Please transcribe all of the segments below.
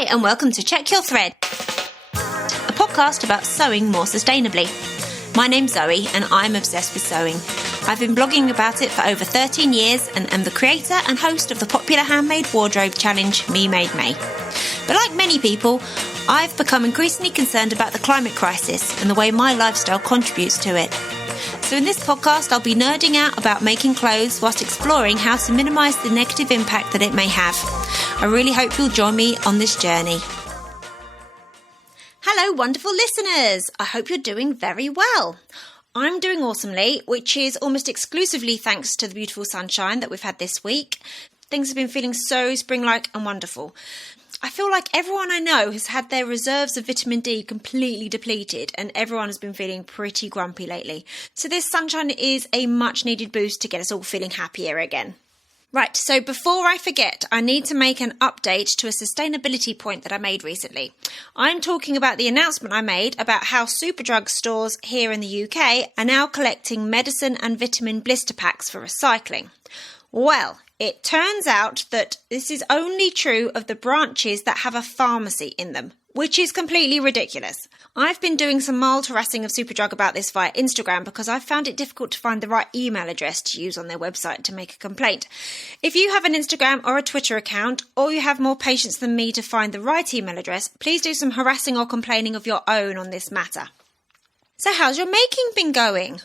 Hi, and welcome to Check Your Thread, a podcast about sewing more sustainably. My name's Zoe, and I'm obsessed with sewing. I've been blogging about it for over 13 years and am the creator and host of the popular handmade wardrobe challenge, Me Made May. But like many people, I've become increasingly concerned about the climate crisis and the way my lifestyle contributes to it. So in this podcast, I'll be nerding out about making clothes whilst exploring how to minimise the negative impact that it may have. I really hope you'll join me on this journey. Hello, wonderful listeners. I hope you're doing very well. I'm doing awesomely, which is almost exclusively thanks to the beautiful sunshine that we've had this week. Things have been feeling so spring-like and wonderful. I feel like everyone I know has had their reserves of vitamin D completely depleted, and everyone has been feeling pretty grumpy lately. So this sunshine is a much needed boost to get us all feeling happier again. Right, so before I forget, I need to make an update to a sustainability point that I made recently. I'm talking about the announcement I made about how Superdrug stores here in the UK are now collecting medicine and vitamin blister packs for recycling. Well, it turns out that this is only true of the branches that have a pharmacy in them, which is completely ridiculous. I've been doing some mild harassing of Superdrug about this via Instagram because I found it difficult to find the right email address to use on their website to make a complaint. If you have an Instagram or a Twitter account, or you have more patience than me to find the right email address, please do some harassing or complaining of your own on this matter. So how's your making been going?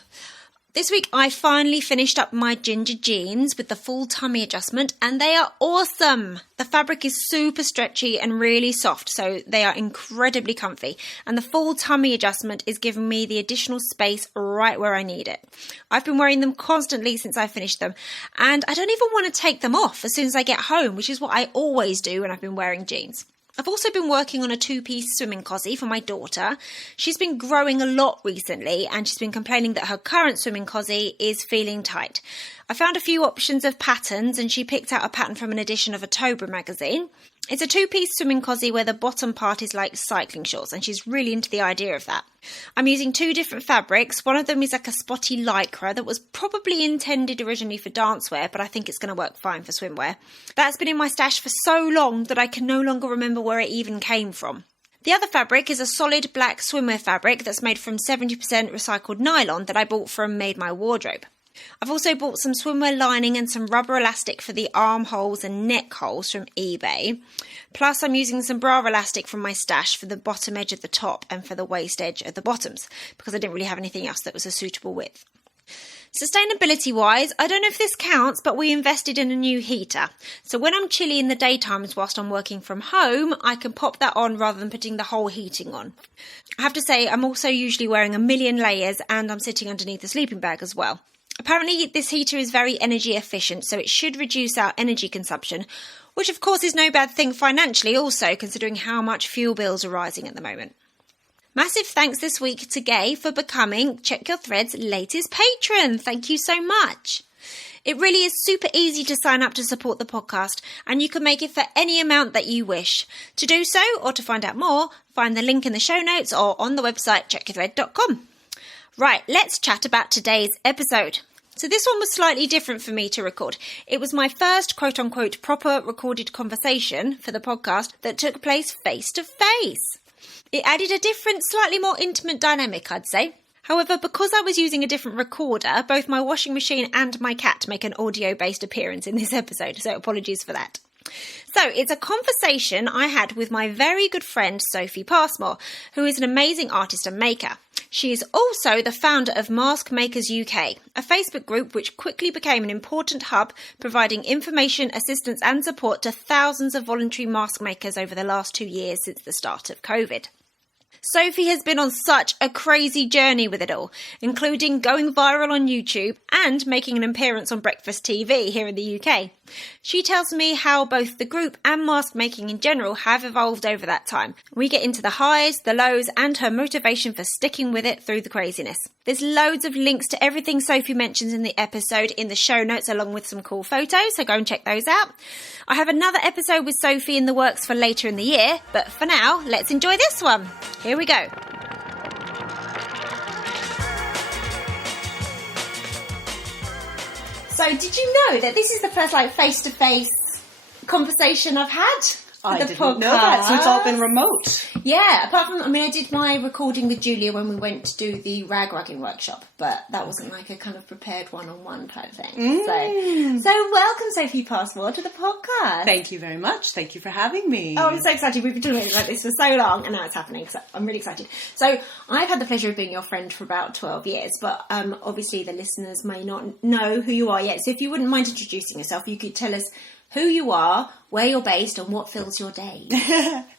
This week I finally finished up my ginger jeans with the full tummy adjustment, and they are awesome. The fabric is super stretchy and really soft, so they are incredibly comfy, and the full tummy adjustment is giving me the additional space right where I need it. I've been wearing them constantly since I finished them, and I don't even want to take them off as soon as I get home, which is what I always do when I've been wearing jeans. I've also been working on a two-piece swimming cosy for my daughter. She's been growing a lot recently, and she's been complaining that her current swimming cosy is feeling tight. I found a few options of patterns, and she picked out a pattern from an edition of October magazine. It's a two-piece swimming cosy where the bottom part is like cycling shorts, and she's really into the idea of that. I'm using two different fabrics. One of them is like a spotty lycra that was probably intended originally for dancewear, but I think it's going to work fine for swimwear. That's been in my stash for so long that I can no longer remember where it even came from. The other fabric is a solid black swimwear fabric that's made from 70% recycled nylon that I bought from Made My Wardrobe. I've also bought some swimwear lining and some rubber elastic for the armholes and neck holes from eBay. Plus I'm using some bra elastic from my stash for the bottom edge of the top and for the waist edge of the bottoms, because I didn't really have anything else that was a suitable width. Sustainability wise, I don't know if this counts, but we invested in a new heater. So when I'm chilly in the daytimes whilst I'm working from home, I can pop that on rather than putting the whole heating on. I have to say I'm also usually wearing a million layers, and I'm sitting underneath a sleeping bag as well. Apparently this heater is very energy efficient, so it should reduce our energy consumption, which of course is no bad thing financially also, considering how much fuel bills are rising at the moment. Massive thanks this week to Gay for becoming Check Your Thread's latest patron. Thank you so much. It really is super easy to sign up to support the podcast, and you can make it for any amount that you wish. To do so, or to find out more, find the link in the show notes or on the website checkyourthread.com. Right, let's chat about today's episode. So this one was slightly different for me to record. It was my first quote-unquote proper recorded conversation for the podcast that took place face-to-face. It added a different, slightly more intimate dynamic, I'd say. However, because I was using a different recorder, both my washing machine and my cat make an audio-based appearance in this episode, so apologies for that. So it's a conversation I had with my very good friend Sophie Passmore, who is an amazing artist and maker. She is also the founder of Mask Makers UK, a Facebook group which quickly became an important hub, providing information, assistance and support to thousands of voluntary mask makers over the last 2 years since the start of COVID. Sophie has been on such a crazy journey with it all, including going viral on YouTube and making an appearance on Breakfast TV here in the UK. She tells me how both the group and mask making in general have evolved over that time. We get into the highs, the lows, and her motivation for sticking with it through the craziness. There's loads of links to everything Sophie mentions in the episode in the show notes, along with some cool photos, so go and check those out. I have another episode with Sophie in the works for later in the year, but for now, let's enjoy this one. Here we go. So did you know that this is the first face-to-face conversation I've had I didn't know that, so it's all been remote. Yeah, apart from, I did my recording with Julia when we went to do the rag rugging workshop, but that wasn't like a kind of prepared one-on-one type thing. So welcome, Sophie Passmore, to the podcast. Thank you very much. Thank you for having me. Oh, I'm so excited. We've been talking about this for so long, and now it's happening, so I'm really excited. So I've had the pleasure of being your friend for about 12 years, but obviously the listeners may not know who you are yet, so if you wouldn't mind introducing yourself, you could tell us who you are, where you're based, and what fills your day.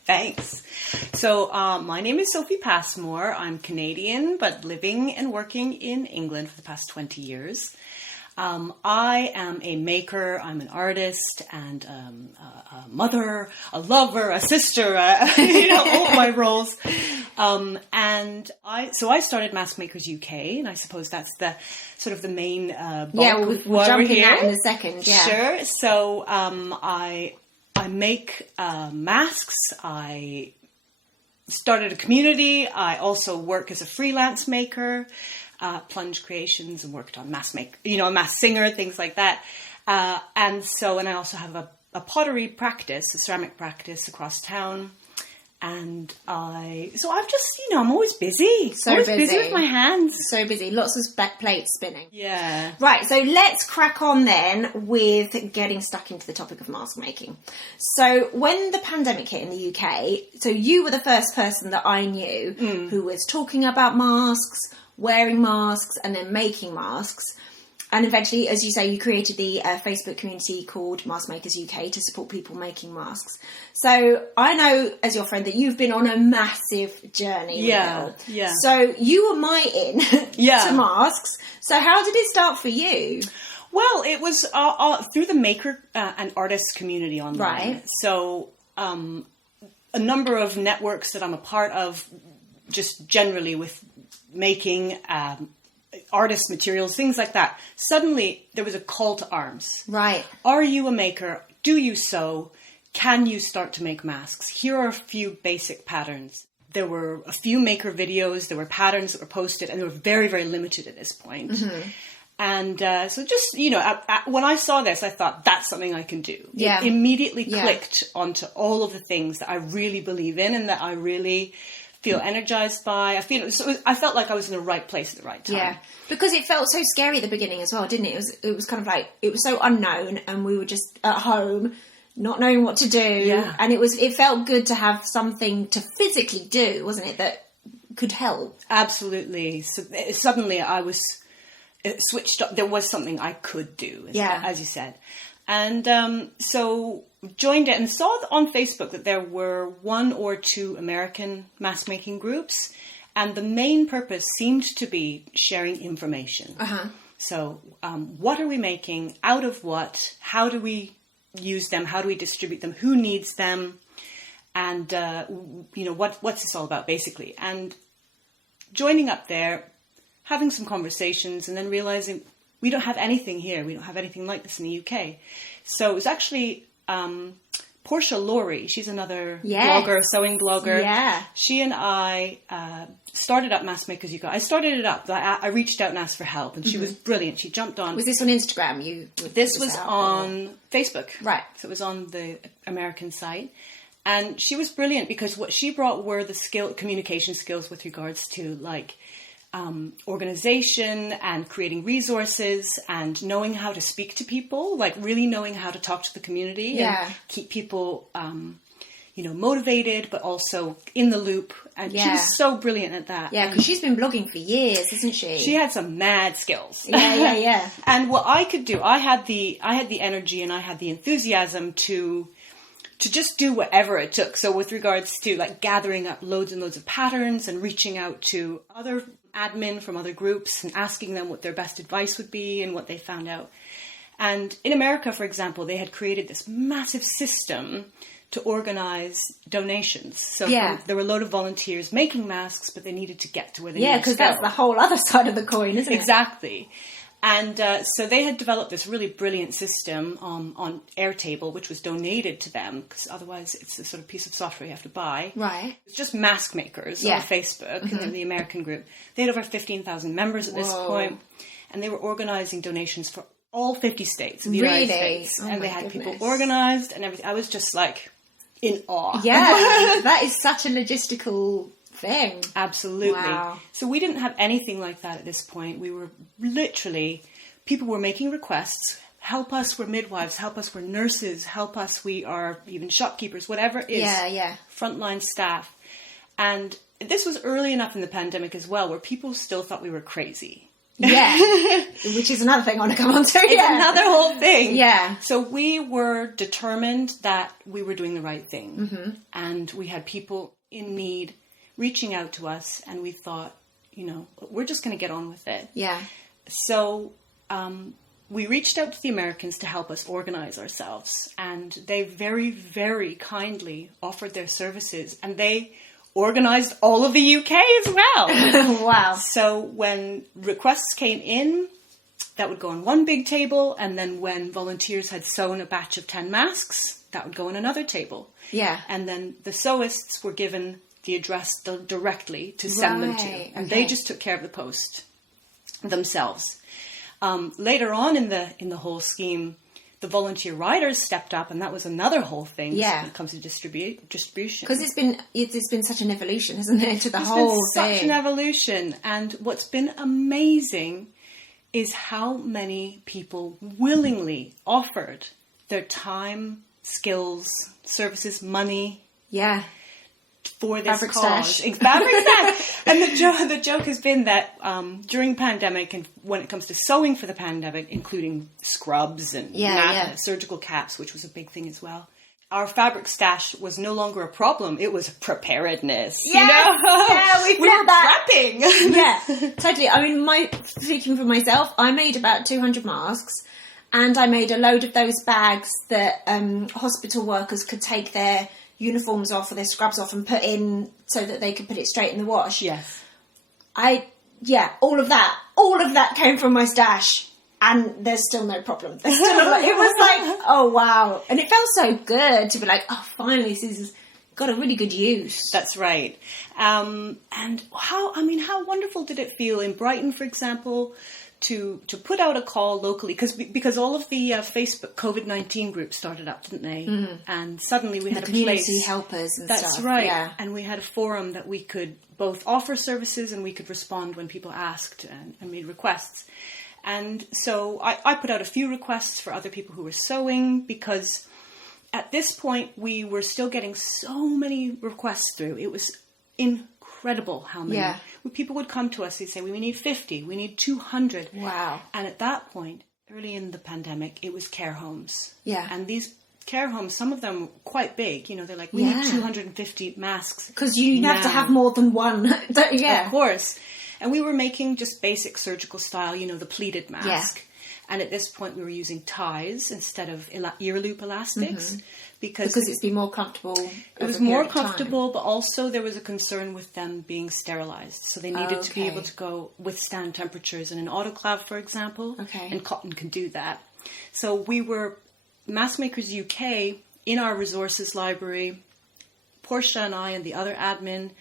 Thanks. So my name is Sophie Passmore. I'm Canadian, but living and working in England for the past 20 years. I am a maker, I'm an artist, and a mother, a lover, a sister, all my roles. And I started Mask Makers UK, and I suppose that's the sort of the main bulk we'll jump in that in a second. Yeah, sure. So I make masks. I started a community. I also work as a freelance maker. Plunge creations, and worked on a mask singer, things like that. And I also have a pottery practice, a ceramic practice across town. And I'm always busy. Busy with my hands. So busy. Lots of plates spinning. Yeah. Right, so let's crack on then with getting stuck into the topic of mask making. So when the pandemic hit in the UK, so you were the first person that I knew who was talking about masks, wearing masks, and then making masks. And eventually, as you say, you created the Facebook community called Mask Makers UK to support people making masks. So I know, as your friend, that you've been on a massive journey. Yeah. So you were my in to masks. So how did it start for you? Well, it was through the maker and artist community online. Right. So a number of networks that I'm a part of, just generally with making artist materials, things like that. Suddenly there was a call to arms. Right. Are you a maker? Do you sew? Can you start to make masks? Here are a few basic patterns. There were a few maker videos, there were patterns that were posted, and they were very, very limited at this point. Mm-hmm. And so just, when I saw this, I thought, that's something I can do. Yeah. It immediately clicked onto all of the things that I really believe in and that I really feel energized by. I felt like I was in the right place at the right time. Yeah, because it felt so scary at the beginning as well, didn't it? It was kind of like, it was so unknown, and we were just at home not knowing what to do. Yeah. And it felt good to have something to physically do, wasn't it, that could help? Absolutely. So suddenly I was switched up. There was something I could do, as you said. And so joined it and saw on Facebook that there were 1 or 2 American mask making groups, and the main purpose seemed to be sharing information. Uh-huh. So what are we making? Out of what? How do we use them? How do we distribute them? Who needs them? And what's this all about, basically? And joining up there, having some conversations, and then realizing we don't have anything here. We don't have anything like this in the UK. So it was actually Portia Laurie. She's another blogger, sewing blogger. Yeah. She and I started up Mask Makers UK. I started it up. I reached out and asked for help, and she was brilliant. She jumped on. Was this on Instagram? This was on Facebook. Right. So it was on the American site. And she was brilliant because what she brought were the communication skills with regards to organization and creating resources and knowing how to speak to people, like really knowing how to talk to the community and keep people, motivated, but also in the loop. And she was so brilliant at that. Yeah, because she's been blogging for years, hasn't she? She had some mad skills. Yeah. And what I could do, I had the energy and I had the enthusiasm to just do whatever it took. So with regards to gathering up loads and loads of patterns and reaching out to other admin from other groups and asking them what their best advice would be and what they found out. And in America, for example, they had created this massive system to organize donations. So there were a load of volunteers making masks, but they needed to get to where they needed to go. Yeah, because that's the whole other side of the coin, isn't it? Exactly. And so they had developed this really brilliant system on Airtable, which was donated to them, because otherwise it's a sort of piece of software you have to buy. Right. It's just Mask Makers on Facebook, and the American group. They had over 15,000 members at this point, and they were organizing donations for all 50 states of the United States. And they had people organized and everything. I was just like, in awe. Yeah, that is such a logistical thing. Absolutely. Wow. So we didn't have anything like that at this point. We were literally, people were making requests. Help us, we're midwives. Help us, we're nurses. Help us, we are even shopkeepers. Whatever it is. Yeah. Frontline staff. And this was early enough in the pandemic as well, where people still thought we were crazy. Yeah, which is another thing I want to come on to. It's another whole thing. Yeah. So we were determined that we were doing the right thing. And we had people in need reaching out to us, and we thought, we're just going to get on with it. Yeah. So we reached out to the Americans to help us organize ourselves, and they very, very kindly offered their services, and they organized all of the UK as well. Wow. So when requests came in, that would go on one big table, and then when volunteers had sewn a batch of 10 masks, that would go on another table. Yeah. And then the sewists were given the address directly to send them to. And they just took care of the post themselves. Later on in the whole scheme, the volunteer riders stepped up, and that was another whole thing when it comes to distribution. Because it's been such an evolution, hasn't it, to the It's whole been thing. such an evolution. And what's been amazing is how many people willingly offered their time, skills, services, money. Yeah. For this Fabric cause. stash. Fabric stash. And the joke has been that during pandemic, and when it comes to sewing for the pandemic, including scrubs and surgical caps, which was a big thing as well, our fabric stash was no longer a problem. It was preparedness. Yes! Yeah, we were that. prepping. Yeah, totally. I mean, speaking for myself, I made about 200 masks, and I made a load of those bags that hospital workers could take their uniforms off or their scrubs off and put in so that they could put it straight in the wash. Yes. All of that came from my stash, and there's still no problem. There's still it was like, oh wow. And it felt so good to be like, oh, finally this has got a really good use. That's right. And how wonderful did it feel in Brighton, for example, to put out a call locally, because all of the Facebook COVID-19 groups started up, didn't they? Mm-hmm. And suddenly we had a community place. helpers and That's stuff. right. Yeah. And we had a forum that we could both offer services and we could respond when people asked and made requests. And so I put out a few requests for other people who were sewing, because at this point we were still getting so many requests through. It was incredible how many. Yeah. People would come to us, they'd say, we need 50, we need 200. Wow. And at that point, early in the pandemic, it was care homes. Yeah. And these care homes, some of them were quite big. They're like, we need 250 masks. Because you have to have more than one. Yeah. Of course. And we were making just basic surgical style, the pleated mask. Yeah. And at this point, we were using ties instead of ear loop elastics. Mm-hmm. Because it's been more comfortable. It was more comfortable, but also there was a concern with them being sterilized. So they needed to be able to withstand temperatures in an autoclave, for example. Okay. And cotton can do that. So we were, Mask Makers UK, in our resources library, Portia and I and the other admin,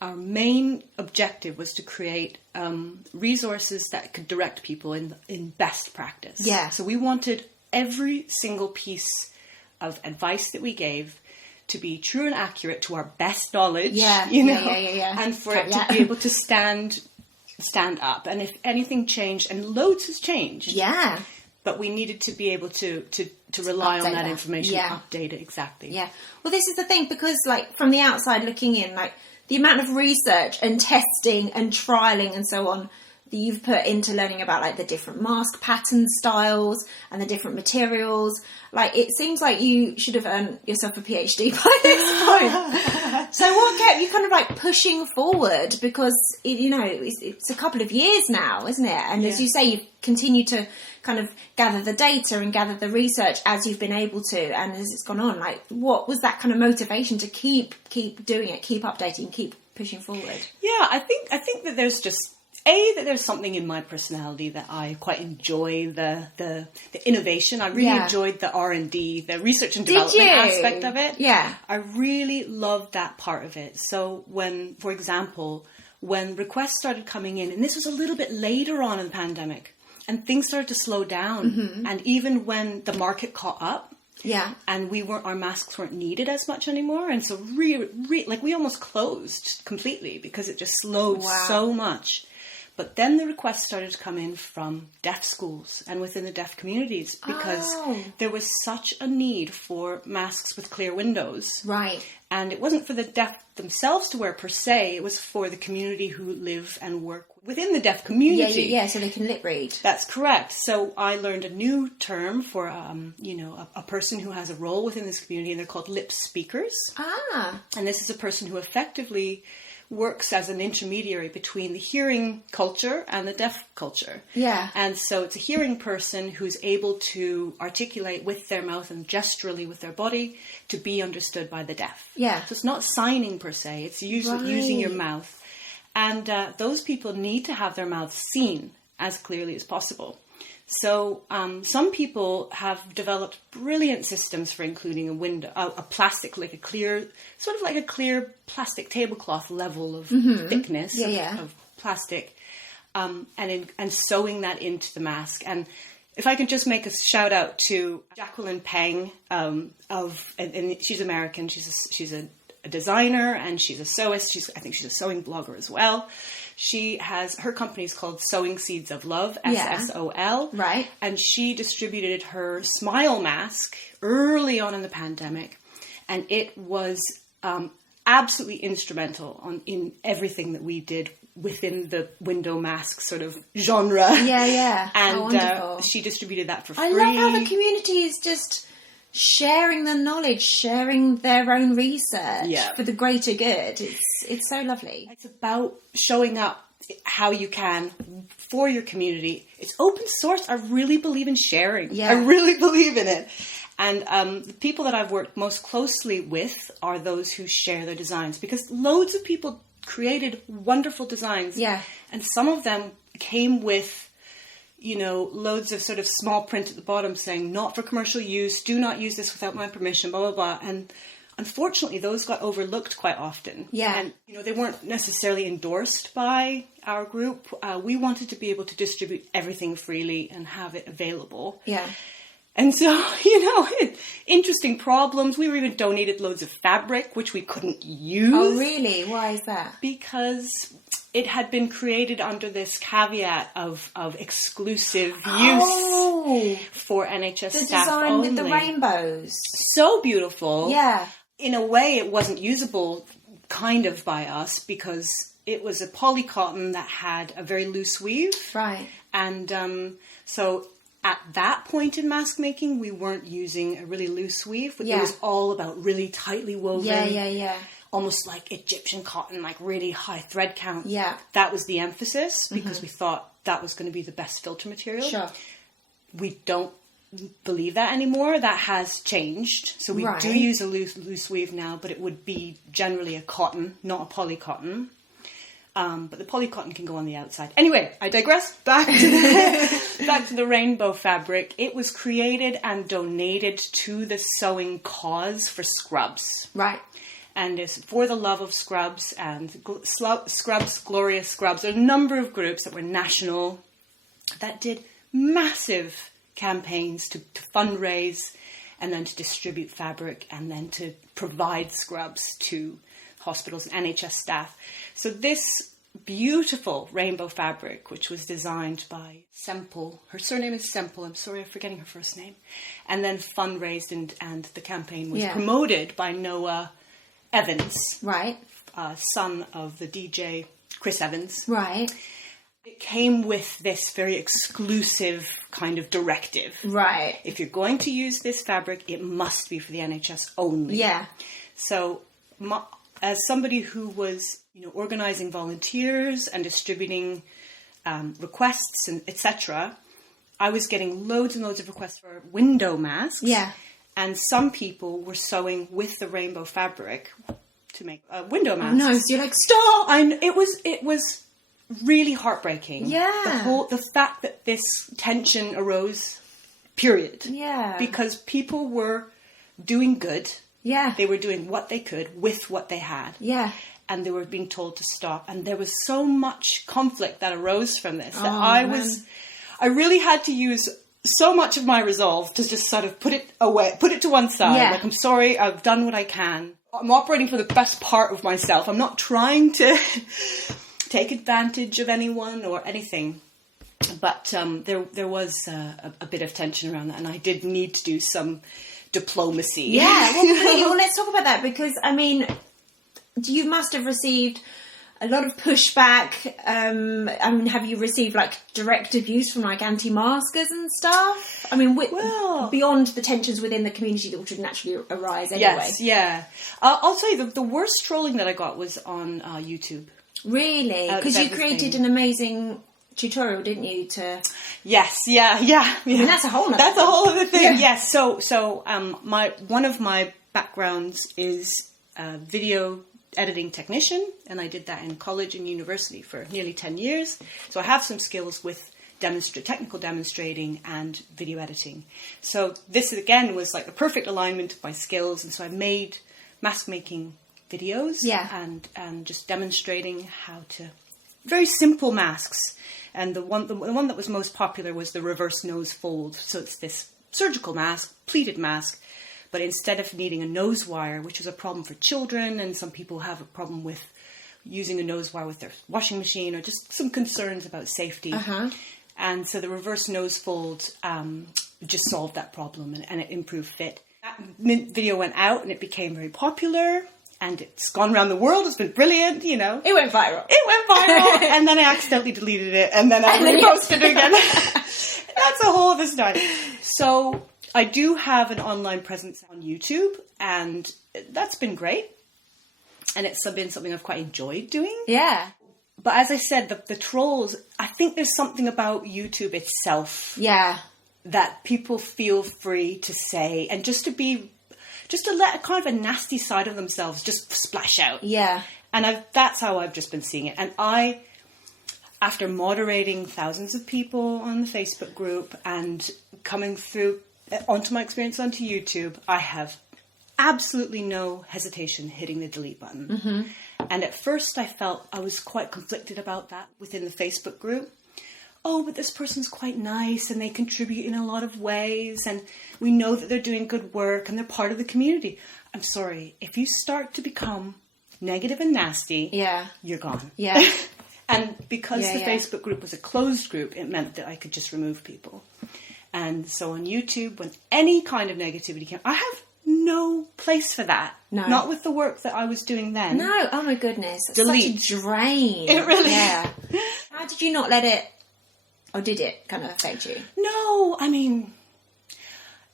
our main objective was to create resources that could direct people in best practice. Yeah. So we wanted every single piece of advice that we gave to be true and accurate to our best knowledge. Yeah. And for it to be able to stand up. And if anything changed, and loads has changed. Yeah. But we needed to be able to rely on that information, update it, exactly. Yeah. Well, this is the thing, because from the outside looking in, the amount of research and testing and trialing and so on that you've put into learning about the different mask pattern styles and the different materials, it seems like you should have earned yourself a PhD by this point. So what kept you kind of pushing forward? Because it's a couple of years now, isn't it? And as you say, you've continued to kind of gather the data and gather the research as you've been able to, and as it's gone on, what was that kind of motivation to keep doing it, keep updating, keep pushing forward? Yeah, I think that there's just that there's something in my personality that I quite enjoy the innovation. I really enjoyed the R&D, the research and development aspect of it. Yeah. I really loved that part of it. So for example, when requests started coming in, and this was a little bit later on in the pandemic, and things started to slow down, and even when the market caught up, Yeah. And our masks weren't needed as much anymore. And so we almost closed completely because it just slowed so much. But then the requests started to come in from deaf schools and within the deaf communities because there was such a need for masks with clear windows. Right. And it wasn't for the deaf themselves to wear per se. It was for the community who live and work within the deaf community. Yeah, so they can lip read. That's correct. So I learned a new term for, a person who has a role within this community, and they're called lip speakers. Ah. And this is a person who effectively works as an intermediary between the hearing culture and the deaf culture. Yeah. And so it's a hearing person who's able to articulate with their mouth and gesturally with their body to be understood by the deaf. Yeah. So it's not signing per se, it's using your mouth. And those people need to have their mouths seen as clearly as possible. So some people have developed brilliant systems for including a window, a plastic, sort of like a clear plastic tablecloth level of thickness of plastic, and sewing that into the mask. And if I could just make a shout out to Jacqueline Peng, and she's American. She's a designer and she's a sewist. I think she's a sewing blogger as well. Her company's called Sewing Seeds of Love, SSOL. Right. And she distributed her Smile mask early on in the pandemic. And it was absolutely instrumental in everything that we did within the window mask sort of genre. Yeah. And wonderful. she distributed that for free. I love how the community is just sharing the knowledge, sharing their own research for the greater good. It's so lovely. It's about showing up how you can for your community. It's open source. I really believe in sharing. Yeah. I really believe in it. And the people that I've worked most closely with are those who share their designs, because loads of people created wonderful designs. Yeah. And some of them came with loads of sort of small print at the bottom saying, not for commercial use, do not use this without my permission, blah, blah, blah. And unfortunately, those got overlooked quite often. Yeah. And, they weren't necessarily endorsed by our group. We wanted to be able to distribute everything freely and have it available. Yeah. And so, interesting problems. We were even donated loads of fabric, which we couldn't use. Oh, really? Why is that? Because it had been created under this caveat of exclusive use for NHS staff only. The design with the rainbows. So beautiful. Yeah. In a way, it wasn't usable kind of by us because it was a polycotton that had a very loose weave. Right. And so at that point in mask making, we weren't using a really loose weave. But it was all about really tightly woven. Yeah. Almost like Egyptian cotton, like really high thread count. Yeah. That was the emphasis because we thought that was going to be the best filter material. Sure. We don't believe that anymore. That has changed. So we do use a loose weave now, but it would be generally a cotton, not a polycotton. But the polycotton can go on the outside. Anyway, I digress. Back to the rainbow fabric. It was created and donated to the sewing cause for scrubs. Right. And it's for the love of scrubs and Scrubs, Glorious Scrubs. There are a number of groups that were national that did massive campaigns to fundraise and then to distribute fabric and then to provide scrubs to hospitals and NHS staff. So this beautiful rainbow fabric, which was designed by Semple, her surname is Semple, I'm sorry I'm forgetting her first name, and then fundraised and the campaign was promoted by Noah Evans, right, son of the DJ Chris Evans. Right. It came with this very exclusive kind of directive. Right. If you're going to use this fabric, it must be for the NHS only. Yeah. So as somebody who was, organizing volunteers and distributing requests and etc., I was getting loads and loads of requests for window masks. Yeah. And some people were sewing with the rainbow fabric to make window masks. Oh no, so you're like, stop! It was really heartbreaking. Yeah. The fact that this tension arose, period. Yeah. Because people were doing good. Yeah. They were doing what they could with what they had. Yeah. And they were being told to stop. And there was so much conflict that arose from this that I really had to use so much of my resolve to just sort of put it away, put it to one side. Yeah. Like, I'm sorry, I've done what I can. I'm operating for the best part of myself. I'm not trying to take advantage of anyone or anything. But there was a bit of tension around that, and I did need to do some diplomacy. Yeah, well, let's talk about that, because, I mean, you must have received a lot of pushback. I mean, have you received, like, direct abuse from, like, anti-maskers and stuff? I mean, beyond the tensions within the community that would naturally arise anyway. Yes, yeah. I'll tell you, the worst trolling that I got was on YouTube. Really? Because you created an amazing tutorial, didn't you? Yes, yeah. I mean, that's a whole other thing. Yeah. Yes. So one of my backgrounds is video editing technician, and I did that in college and university for nearly 10 years. So I have some skills with technical demonstrating and video editing. So this again was like the perfect alignment of my skills, and so I made mask making videos. Yeah. And just demonstrating how to very simple masks. And the one that was most popular was the reverse nose fold. So it's this surgical mask, pleated mask, but instead of needing a nose wire, which is a problem for children, and some people have a problem with using a nose wire with their washing machine, or just some concerns about safety. Uh-huh. And so the reverse nose fold just solved that problem, and it improved fit. That video went out, and it became very popular. And it's gone around the world. It's been brilliant, you know. It went viral. And then I accidentally deleted it. And then I reposted it again. That's a whole other story. So I do have an online presence on YouTube. And that's been great. And it's been something I've quite enjoyed doing. Yeah. But as I said, the trolls, I think there's something about YouTube itself. Yeah. That people feel free to say. And just to let a kind of a nasty side of themselves just splash out. Yeah. And that's how I've just been seeing it. And after moderating thousands of people on the Facebook group and coming through onto my experience onto YouTube, I have absolutely no hesitation hitting the delete button. Mm-hmm. And at first I felt I was quite conflicted about that within the Facebook group. Oh, but this person's quite nice and they contribute in a lot of ways and we know that they're doing good work and they're part of the community. I'm sorry, if you start to become negative and nasty, you're gone. Yeah. And because the Facebook group was a closed group, it meant that I could just remove people. And so on YouTube, when any kind of negativity came, I have no place for that. No. Not with the work that I was doing then. No, oh my goodness. It's delete. Such a drain. It really is. How did you not let it... Or did it kind of affect you? No, I mean,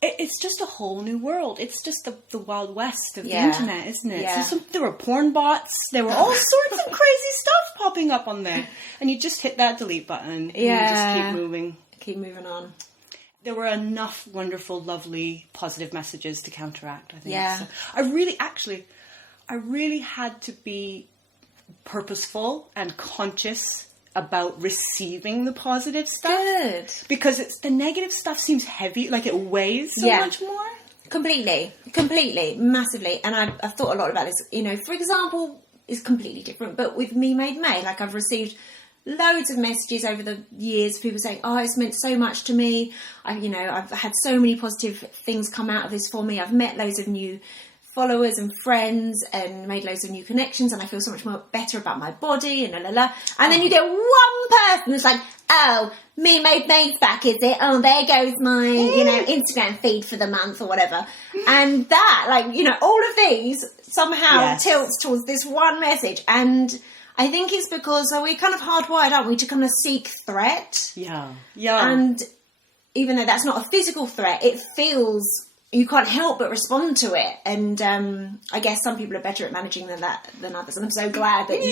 it's just a whole new world. It's just the Wild West of the internet, isn't it? Yeah. So there were porn bots. There were all sorts of crazy stuff popping up on there. And you just hit that delete button and you just keep moving. Keep moving on. There were enough wonderful, lovely, positive messages to counteract, I think. Yeah. So I really had to be purposeful and conscious about receiving the positive stuff. Good. Because the negative stuff seems heavy, like it weighs so much more. Completely, massively. And I've thought a lot about this. You know, for example, it's completely different, but with Me Made May, like I've received loads of messages over the years, people saying, oh, it's meant so much to me. I've had so many positive things come out of this for me. I've met loads of new followers and friends and made loads of new connections and I feel so much more better about my body and And then you get one person that's like, oh, Me Made May's back, is it? Oh, there goes my, Instagram feed for the month or whatever. And that, all of these somehow tilts towards this one message. And I think it's because we're kind of hardwired, aren't we, to kind of seek threat. Yeah. And even though that's not a physical threat, it feels... You can't help but respond to it. And I guess some people are better at managing than others. And I'm so glad that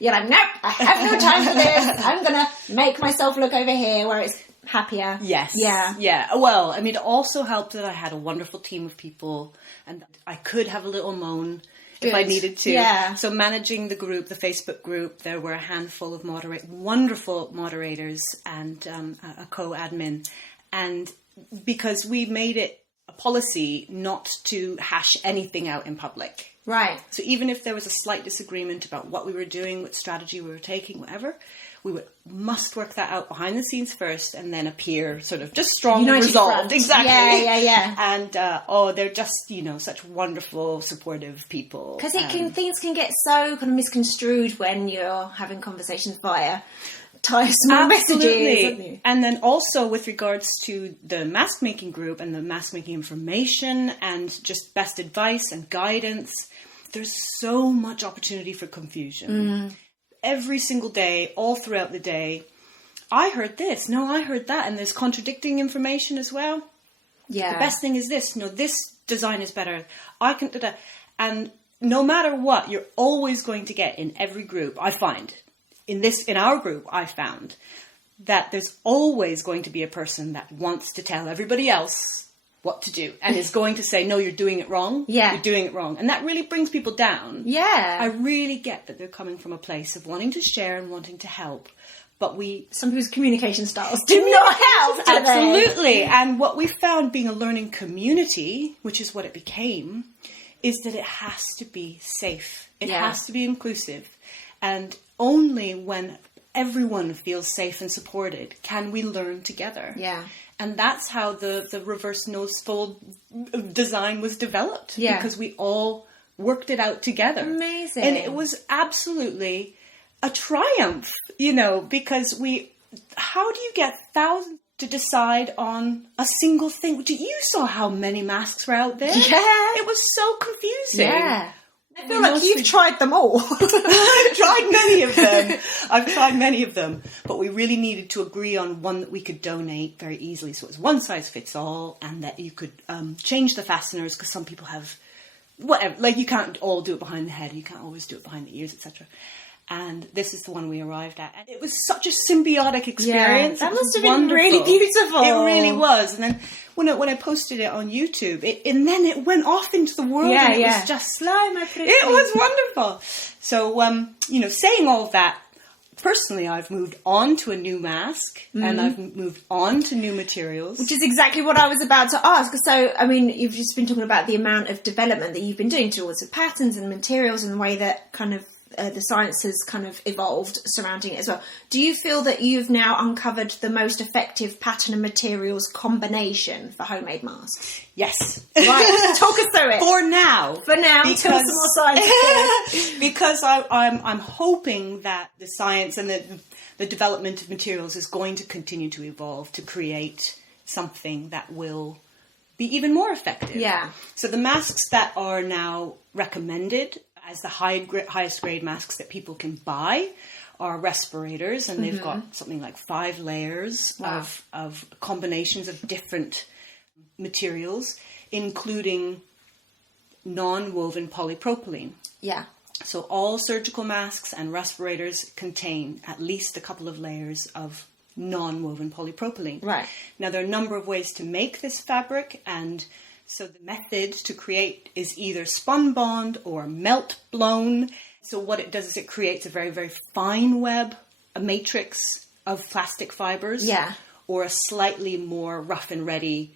you're like, nope, I have no time for this. I'm going to make myself look over here where it's happier. Yes. Yeah. Yeah. Well, I mean, it also helped that I had a wonderful team of people and I could have a little moan if I needed to. Yeah. So managing the group, the Facebook group, there were a handful of wonderful moderators and a co-admin. And because we made it a policy not to hash anything out in public. Right. So even if there was a slight disagreement about what we were doing, what strategy we were taking, whatever, we must work that out behind the scenes first and then appear sort of just strong and resolved. Front. Exactly. Yeah. And, they're just, such wonderful, supportive people. Because things can get so kind of misconstrued when you're having conversations via tiresome messages. And then also with regards to the mask making group and the mask making information and just best advice and guidance, there's so much opportunity for confusion. Every single day, all throughout the day, I heard this, no, I heard that, and there's contradicting information as well. Yeah. The best thing is this, no, this design is better. And no matter what, you're always going to get in every group, I find, in our group, I found that there's always going to be a person that wants to tell everybody else what to do and is going to say, no, you're doing it wrong. Yeah. You're doing it wrong. And that really brings people down. Yeah. I really get that they're coming from a place of wanting to share and wanting to help. But some people's communication styles do not help. Absolutely. And what we found being a learning community, which is what it became, is that it has to be safe. It has to be inclusive. And only when everyone feels safe and supported can we learn together. Yeah. And that's how the reverse nose fold design was developed. Yeah. Because we all worked it out together. Amazing. And it was absolutely a triumph, because how do you get thousands to decide on a single thing? You saw how many masks were out there. Yeah. It was so confusing. Yeah. I feel like you've tried them all. I've tried many of them. But we really needed to agree on one that we could donate very easily. So it was one size fits all, and that you could change the fasteners, because some people have whatever. Like, you can't all do it behind the head. You can't always do it behind the ears, etc. And this is the one we arrived at. And it was such a symbiotic experience. Yeah, that must have been really beautiful. It really was. And then when I posted it on YouTube, and then it went off into the world. Yeah, and it was just slime. It was wonderful. So, saying all of that, personally, I've moved on to a new mask, and I've moved on to new materials. Which is exactly what I was about to ask. So, you've just been talking about the amount of development that you've been doing towards the patterns and materials and the way that kind of the science has kind of evolved surrounding it as well. Do you feel that you've now uncovered the most effective pattern and materials combination for homemade masks? Yes. Right. Talk us through it. For now. Because, tell us some more science. Because I'm hoping that the science and the development of materials is going to continue to evolve to create something that will be even more effective. Yeah. So the masks that are now recommended as the highest grade masks that people can buy are respirators, and they've got something like 5 layers of combinations of different materials, including non-woven polypropylene. Yeah. So all surgical masks and respirators contain at least a couple of layers of non-woven polypropylene. Right. Now, there are a number of ways to make this fabric, and so the method to create is either spun bond or melt blown. So what it does is it creates a very, very fine web, a matrix of plastic fibers. Yeah. Or a slightly more rough and ready.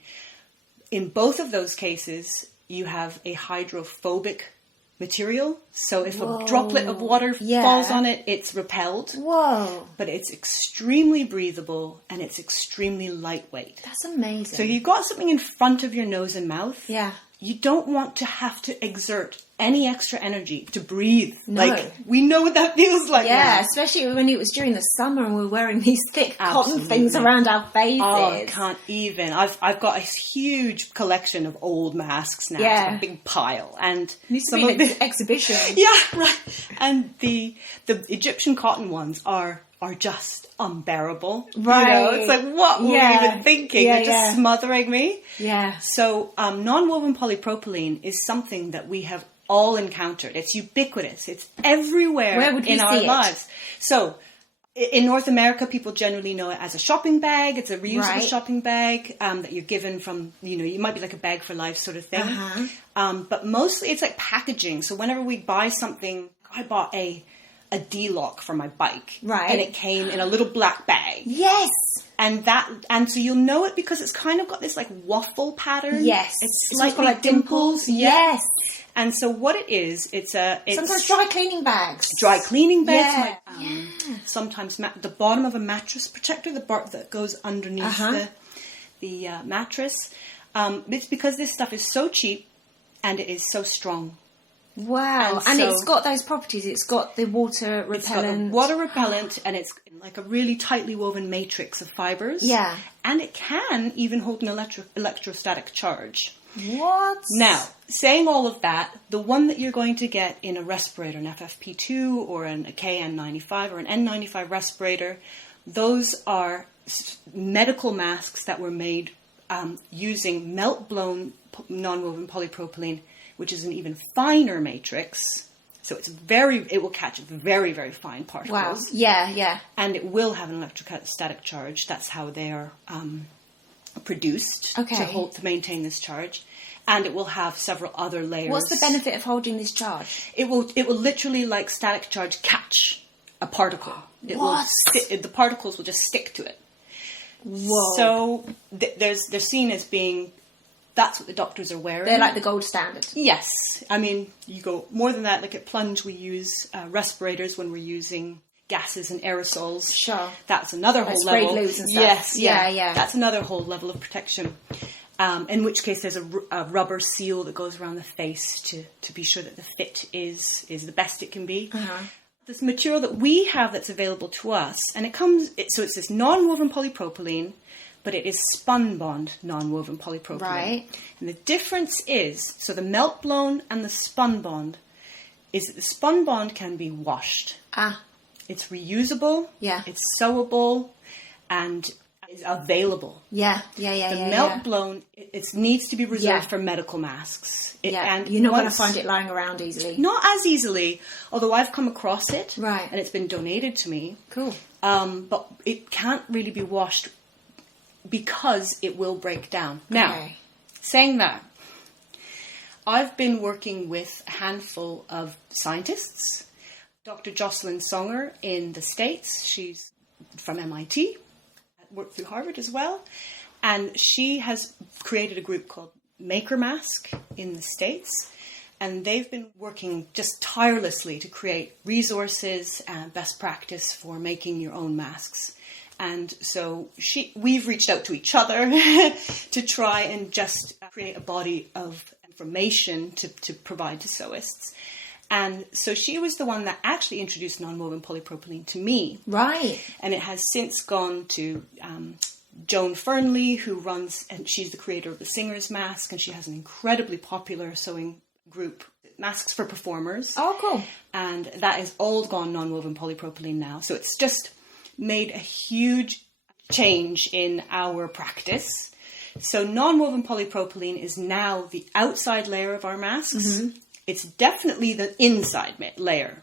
In both of those cases, you have a hydrophobic material. So if a droplet of water falls on it, it's repelled. Whoa. But it's extremely breathable and it's extremely lightweight. That's amazing. So you've got something in front of your nose and mouth. Yeah. You don't want to have to exert any extra energy to breathe. No. Like, we know what that feels like. Yeah, now. Especially when it was during the summer and we were wearing these thick cotton things around our faces. Oh, I can't even. I've got a huge collection of old masks now. Yeah. It's a big pile. And it needs to be an exhibition. Yeah, right. And the Egyptian cotton ones are just unbearable. Right. It's like, what were we even thinking? They're just smothering me. Yeah. So non-woven polypropylene is something that we have all encountered. It's ubiquitous. It's everywhere in our lives. So in North America, people generally know it as a shopping bag. It's a reusable shopping bag that you're given from, you might be like a bag for life sort of thing. But mostly it's like packaging. So whenever we buy something, I bought a D-lock for my bike. Right. And it came in a little black bag. Yes. And so you'll know it because it's kind of got this like waffle pattern. Yes. It's slightly like dimples. Yes. And so what it is, it's sometimes dry cleaning bags. Dry cleaning bags. Yeah. Sometimes the bottom of a mattress protector, the part that goes underneath the mattress. It's because this stuff is so cheap and it is so strong. Wow. And it's got those properties. It's got the water repellent. It's got the water repellent, and it's like a really tightly woven matrix of fibres. Yeah. And it can even hold an electrostatic charge. What? Now, saying all of that, the one that you're going to get in a respirator, an FFP2 or a KN95 or an N95 respirator, those are medical masks that were made using melt-blown non-woven polypropylene, which is an even finer matrix. So it will catch very, very fine particles. Wow. Yeah. And it will have an electrostatic charge. That's how they are produced to maintain this charge. And it will have several other layers. What's the benefit of holding this charge? It will literally, like static charge, catch a particle. What? The particles will just stick to it. Whoa. So they're seen as being, that's what the doctors are wearing. They're like the gold standard. Yes. I mean, you go more than that. Like at Plunge, we use respirators when we're using gases and aerosols. Sure. That's another whole sprayed level. glues and stuff. Yes. Yeah. That's another whole level of protection. In which case there's a rubber seal that goes around the face to be sure that the fit is the best it can be. This material that we have that's available to us, and it's this non-woven polypropylene, but it is spun-bond non-woven polypropylene. Right. And the difference is, so the melt-blown and the spun-bond, is that the spun-bond can be washed. It's reusable. Yeah. It's sewable, and is available. Yeah. The melt-blown, it needs to be reserved for medical masks. And you're not going to find it lying around easily. Not as easily, although I've come across it. Right. And it's been donated to me. Cool. But it can't really be washed because it will break down. Now, saying that, I've been working with a handful of scientists. Dr. Jocelyn Songer in the States, she's from MIT, worked through Harvard as well, and she has created a group called Maker Mask in the States, and they've been working just tirelessly to create resources and best practice for making your own masks. And so we've reached out to each other to try and just create a body of information to provide to sewists. And so she was the one that actually introduced non-woven polypropylene to me. Right. And it has since gone to Joan Fernley, who runs, and she's the creator of the Singer's Mask, and she has an incredibly popular sewing group, Masks for Performers. Oh, cool. And that is all gone non-woven polypropylene now. So it's just made a huge change in our practice. So non-woven polypropylene is now the outside layer of our masks. It's definitely the inside layer,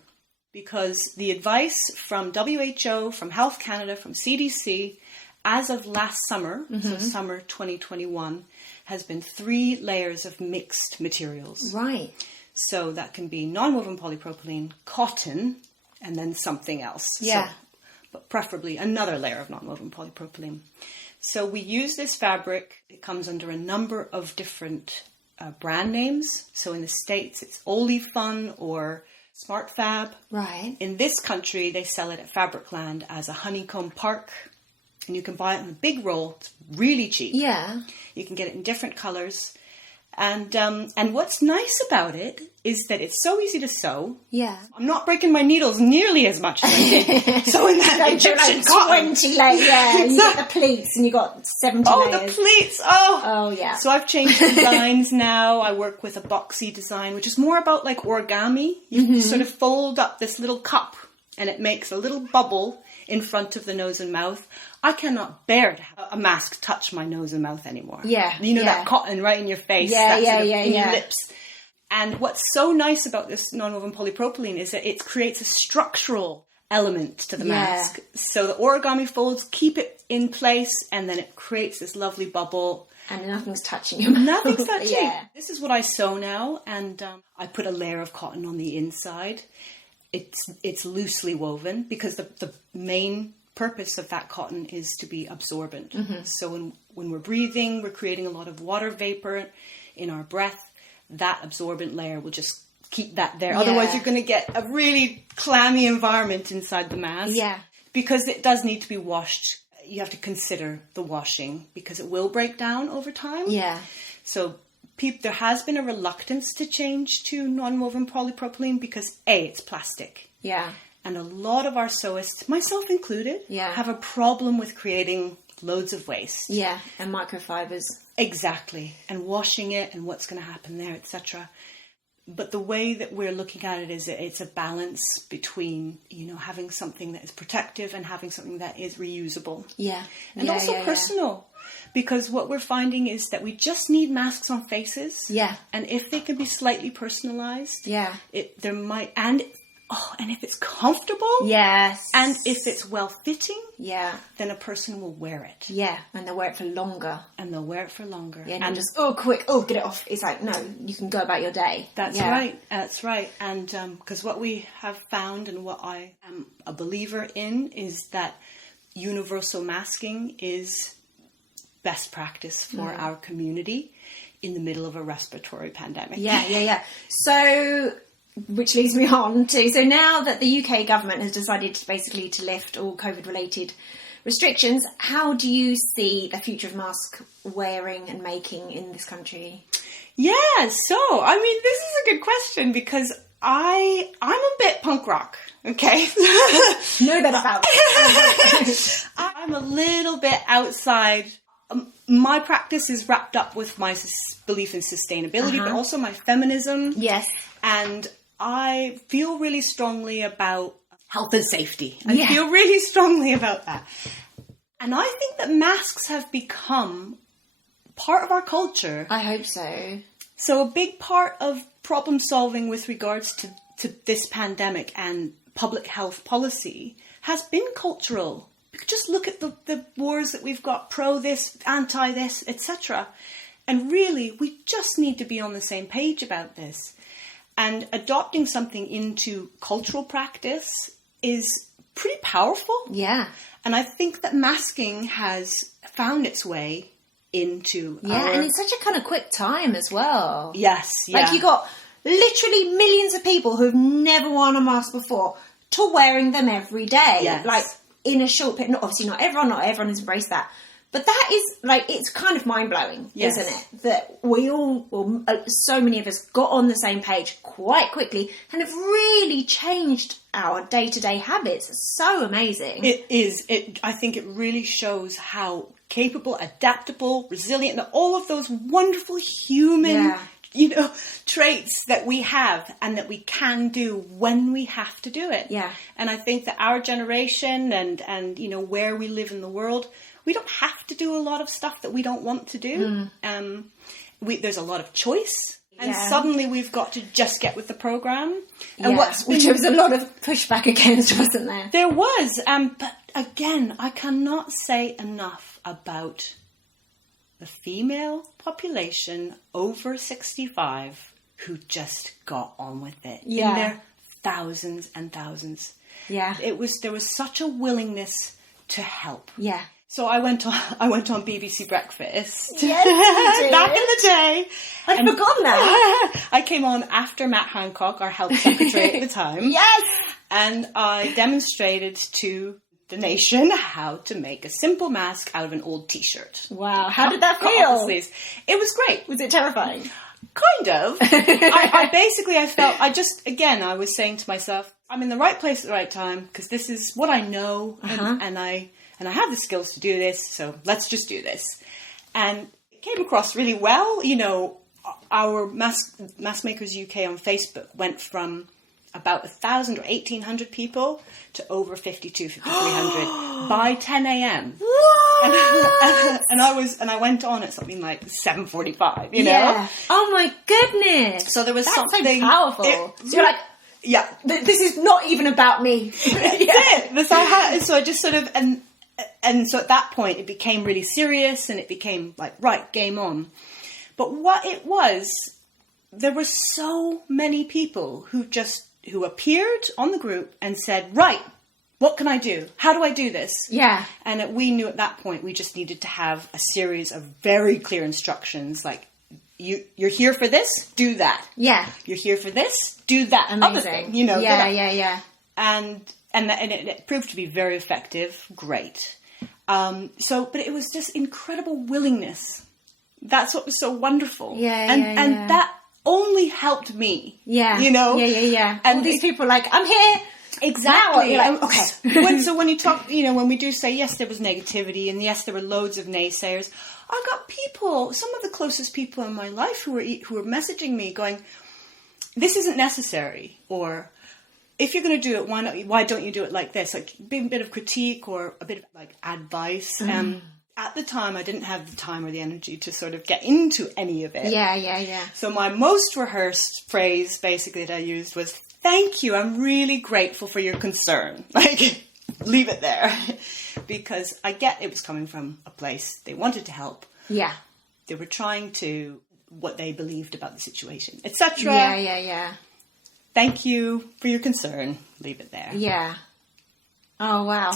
because the advice from WHO, from Health Canada, from CDC, as of last summer, so summer 2021, has been 3 layers of mixed materials. Right. So that can be non-woven polypropylene, cotton, and then something else. Yeah. So, but preferably another layer of non-woven polypropylene. So we use this fabric. It comes under a number of different brand names. So in the States, it's Olifun or Smart Fab. Right. In this country, they sell it at Fabricland as a honeycomb park. And you can buy it in a big roll. It's really cheap. Yeah. You can get it in different colors. And what's nice about it is that it's so easy to sew. Yeah. I'm not breaking my needles nearly as much as I did sewing that Egyptian cotton. 20 layers, yeah. And you get the pleats and you got 70 layers. Oh, the pleats. Oh, yeah. So I've changed designs now. I work with a boxy design, which is more about like origami. You sort of fold up this little cup and it makes a little bubble in front of the nose and mouth. I cannot bear to have a mask touch my nose and mouth anymore. Yeah. You know, that cotton right in your face. Yeah, in your lips. And what's so nice about this non-woven polypropylene is that it creates a structural element to the mask. So the origami folds keep it in place, and then it creates this lovely bubble. And nothing's touching your mouth. Nothing's touching. Yeah. This is what I sew now, and I put a layer of cotton on the inside. It's loosely woven because the main purpose of that cotton is to be absorbent. So when we're breathing, we're creating a lot of water vapor in our breath, that absorbent layer will just keep that there. Otherwise, you're going to get a really clammy environment inside the mask. Yeah. Because it does need to be washed. You have to consider the washing because it will break down over time. Yeah. So there has been a reluctance to change to non-woven polypropylene because it's plastic. Yeah. And a lot of our sewists, myself included, have a problem with creating loads of waste. Yeah, and microfibers. Exactly. And washing it and what's going to happen there, etc. But the way that we're looking at it is it's a balance between, having something that is protective and having something that is reusable. Yeah. And also personal. Because what we're finding is that we just need masks on faces. Yeah. And if they can be slightly personalized. Yeah. And if it's comfortable. Yes. And if it's well-fitting. Yeah. Then a person will wear it. Yeah. And they'll wear it for longer. Yeah, and just, quick, get it off. It's like, no, you can go about your day. That's right. And because what we have found and what I am a believer in is that universal masking is best practice for our community in the middle of a respiratory pandemic. Yeah. So, which leads me on to, so now that the UK government has decided basically to lift all COVID-related restrictions, how do you see the future of mask wearing and making in this country? Yeah, so, this is a good question because I'm a bit punk rock, okay? Know that about me. I'm a little bit outside. My practice is wrapped up with my belief in sustainability, but also my feminism. Yes. And I feel really strongly about health and safety. I feel really strongly about that. And I think that masks have become part of our culture. I hope so. So a big part of problem solving with regards to this pandemic and public health policy has been cultural. Just look at the wars that we've got, pro this, anti this, etc. And really, we just need to be on the same page about this. And adopting something into cultural practice is pretty powerful. Yeah. And I think that masking has found its way into and it's such a kind of quick time as well. Yes, yeah. Like you got literally millions of people who've never worn a mask before to wearing them every day. Yes. Like in a short period, obviously not everyone has embraced that. But that is, it's kind of mind-blowing, isn't it? That we all, so many of us got on the same page quite quickly and have really changed our day-to-day habits. It's so amazing. It is. I think it really shows how capable, adaptable, resilient, and all of those wonderful human, traits that we have and that we can do when we have to do it. Yeah. And I think that our generation and where we live in the world, we don't have to do a lot of stuff that we don't want to do. There's a lot of choice. And suddenly we've got to just get with the program. And which there was a lot of pushback against, wasn't there? There was. But again, I cannot say enough about the female population over 65 who just got on with it. Yeah. In their thousands and thousands. Yeah. There was such a willingness to help. Yeah. So I went on BBC Breakfast. Yes, you did. Back in the day. I'd forgotten that. I came on after Matt Hancock, our health secretary at the time. Yes. And I demonstrated to the nation how to make a simple mask out of an old t-shirt. Wow. How did that feel? It was great. Was it terrifying? Kind of. I was saying to myself, I'm in the right place at the right time because this is what I know and I have the skills to do this, so let's just do this. And it came across really well. Our Mask Makers UK on Facebook went from about 1,000 or 1,800 people to over 5,200, 5,300 by 10 a.m. What? And I went on at something like 7:45. Yeah. Oh my goodness. So there was That's something so powerful. So you're like, yeah, this is not even about me. That's it. So I just sort of and so at that point it became really serious and it became like, right, game on. But what it was, there were so many people who appeared on the group and said, right, what can I do? How do I do this? Yeah. And we knew at that point we just needed to have a series of very clear instructions, like you're here for this, do that. Yeah. You're here for this, do that. Amazing. Other thing, you know. Yeah. And it proved to be very effective. Great. But it was just incredible willingness. That's what was so wonderful. And that only helped me. Yeah. You know? Yeah. And all these people are like, I'm here. Exactly. You're like, okay. So when you talk, you know, when we do say, yes, there was negativity and yes, there were loads of naysayers, I got people, some of the closest people in my life who were messaging me going, this isn't necessary, or if you're going to do it, why don't you do it like this? Like being a bit of critique or a bit of like advice. At the time, I didn't have the time or the energy to sort of get into any of it. Yeah. So my most rehearsed phrase basically that I used was, thank you, I'm really grateful for your concern. Like, leave it there. Because I get it was coming from a place they wanted to help. Yeah. They were trying to, what they believed about the situation, etc. Yeah. Thank you for your concern. Leave it there. Yeah. Oh, wow.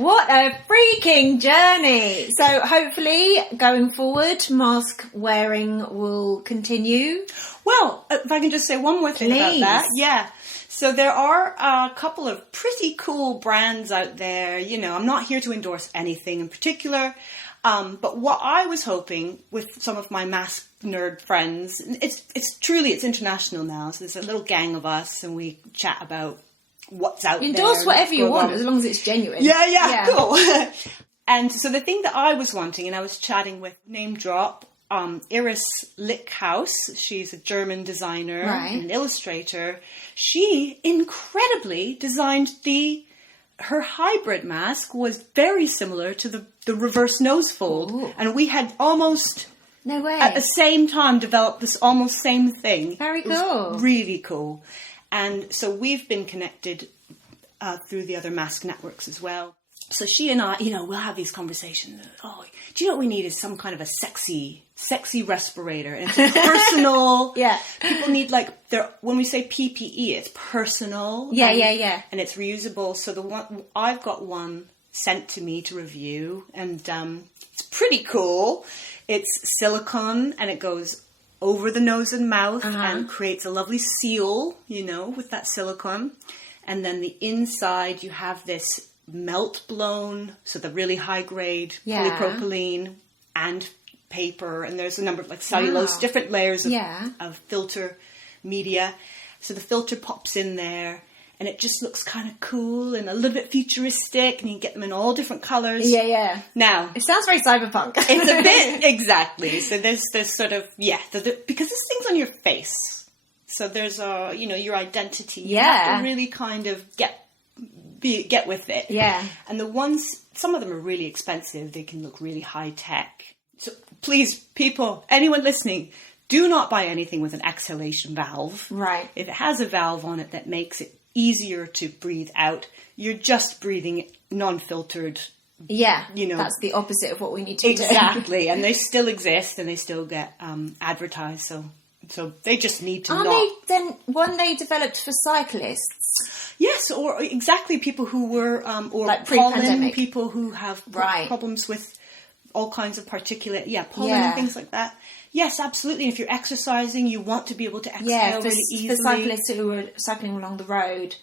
What a freaking journey. So hopefully going forward, mask wearing will continue. Well, if I can just say one more thing about that. Yeah. So there are a couple of pretty cool brands out there. You know, I'm not here to endorse anything in particular. But what I was hoping with some of my mask nerd friends, it's truly international now. So there's a little gang of us and we chat about what's out there. Endorse whatever you want, as long as it's genuine. Yeah, cool. And so the thing that I was wanting, and I was chatting with, name drop, Iris Lickhaus. She's a German designer and an illustrator. She incredibly designed her hybrid mask was very similar to the reverse nose fold. Ooh. And we had almost... No way. At the same time developed this almost same thing. Very cool. It was really cool. And so we've been connected through the other mask networks as well. So she and I, you know, we'll have these conversations. Oh, do you know what we need is some kind of a sexy respirator. And it's personal. Yeah. People need when we say PPE, it's personal. Yeah. And it's reusable. So I've got one sent to me to review and it's pretty cool. It's silicone and it goes over the nose and mouth and creates a lovely seal, you know, with that silicone. And then the inside, you have this melt blown, so the really high grade polypropylene and paper. And there's a number of cellulose, different layers of filter media. So the filter pops in there and it just looks kind of cool and a little bit futuristic and you can get them in all different colours. Yeah. Now... It sounds very cyberpunk. It's a bit, exactly. So there's sort of, because this thing's on your face. So there's your identity. You have to really kind of get with it. Yeah. And some of them are really expensive. They can look really high tech. So please, people, anyone listening, do not buy anything with an exhalation valve. Right. If it has a valve on it that makes it easier to breathe out, you're just breathing non-filtered. Yeah, you know, that's the opposite of what we need to do. Exactly, and they still exist and they still get advertised. So they just need to. Aren't they then one they developed for cyclists? Yes, or exactly people who were or like pre-pandemic people who have problems with all kinds of particulate, pollen and things like that. Yes, absolutely. And if you're exercising, you want to be able to exhale really easily. For cyclists who were cycling along the road,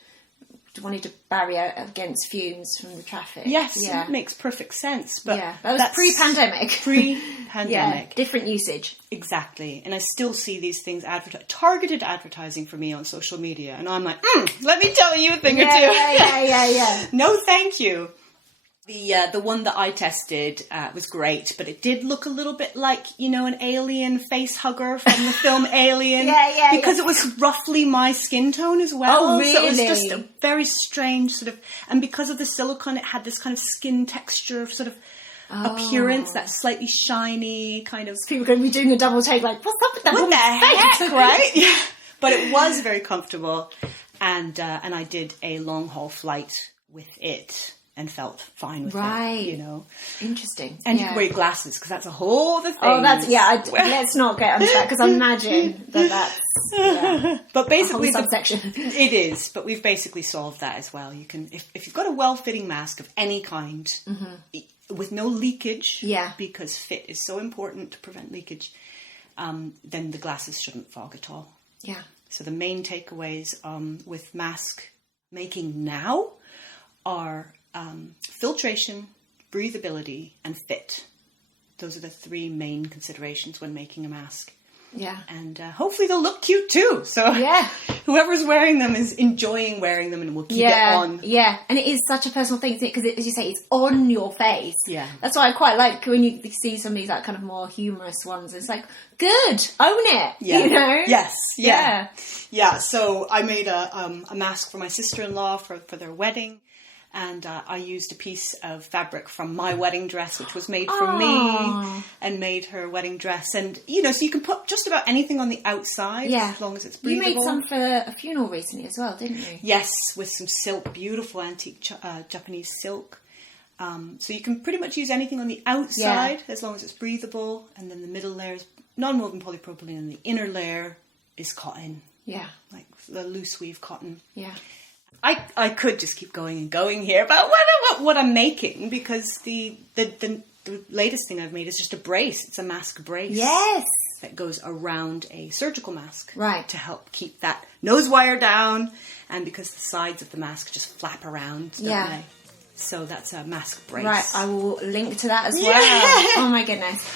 wanted to barrier against fumes from the traffic. Yes, it makes perfect sense. But that was pre-pandemic. Pre-pandemic. Different usage. Exactly. And I still see these things targeted advertising for me on social media. And I'm like, let me tell you a thing or two. Yeah. No, thank you. The one that I tested was great, but it did look a little bit like, an alien face hugger from the film Alien. Because it was roughly my skin tone as well. Oh, really? So it was just a very strange sort of, and because of the silicone, it had this kind of skin texture sort of appearance, that slightly shiny kind of... People are going to be doing a double take like, what's up with that? What the heck, right? Yeah. But it was very comfortable, and I did a long haul flight with it. And felt fine with it, Interesting. And you can wear glasses, because that's a whole other thing. Oh, that's, let's not get onto that, because I imagine that's but basically, a whole subsection. It is, but we've basically solved that as well. You can, if you've got a well-fitting mask of any kind, with no leakage, because fit is so important to prevent leakage, then the glasses shouldn't fog at all. Yeah. So the main takeaways with mask making now are filtration, breathability, and fit. Those are the 3 main considerations when making a mask. Yeah. And hopefully they'll look cute too. So whoever's wearing them is enjoying wearing them and will keep it on. Yeah. And it is such a personal thing because, as you say, it's on your face. Yeah. That's why I quite like when you see some of these like kind of more humorous ones. It's like, good, own it. Yeah. You know? Yes. Yeah. Yeah. So I made a mask for my sister-in-law for their wedding. And I used a piece of fabric from my wedding dress, which was made for me, and made her wedding dress. And, so you can put just about anything on the outside, as long as it's breathable. You made some for a funeral recently as well, didn't you? Yes, with some silk, beautiful antique Japanese silk. So you can pretty much use anything on the outside, as long as it's breathable. And then the middle layer is non-woven polypropylene, and the inner layer is cotton. Yeah. Like the loose weave cotton. Yeah. I could just keep going and going here about what I'm making, because the latest thing I've made is just a brace. It's a mask brace. Yes. That goes around a surgical mask. Right. To help keep that nose wire down, and because the sides of the mask just flap around, don't they? So that's a mask brace. Right, I will link to that as well. Oh my goodness.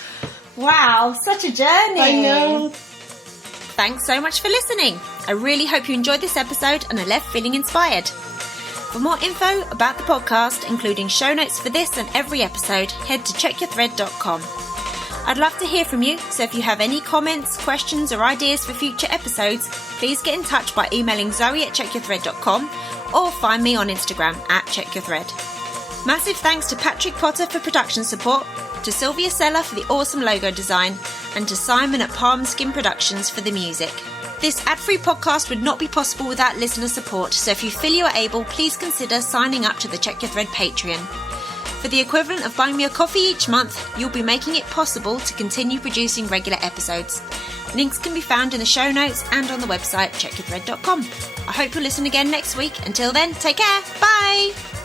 Wow, such a journey. I know. Thanks so much for listening. I really hope you enjoyed this episode and are left feeling inspired. For more info about the podcast, including show notes for this and every episode, head to checkyourthread.com. I'd love to hear from you, so if you have any comments, questions or ideas for future episodes, please get in touch by emailing zoe@checkyourthread.com or find me on Instagram @checkyourthread. Massive thanks to Patrick Potter for production support, to Sylvia Seller for the awesome logo design, and to Simon at Palm Skin Productions for the music. This ad-free podcast would not be possible without listener support, so if you feel you are able, please consider signing up to the Check Your Thread Patreon. For the equivalent of buying me a coffee each month, you'll be making it possible to continue producing regular episodes. Links can be found in the show notes and on the website checkyourthread.com. I hope you'll listen again next week. Until then, take care. Bye!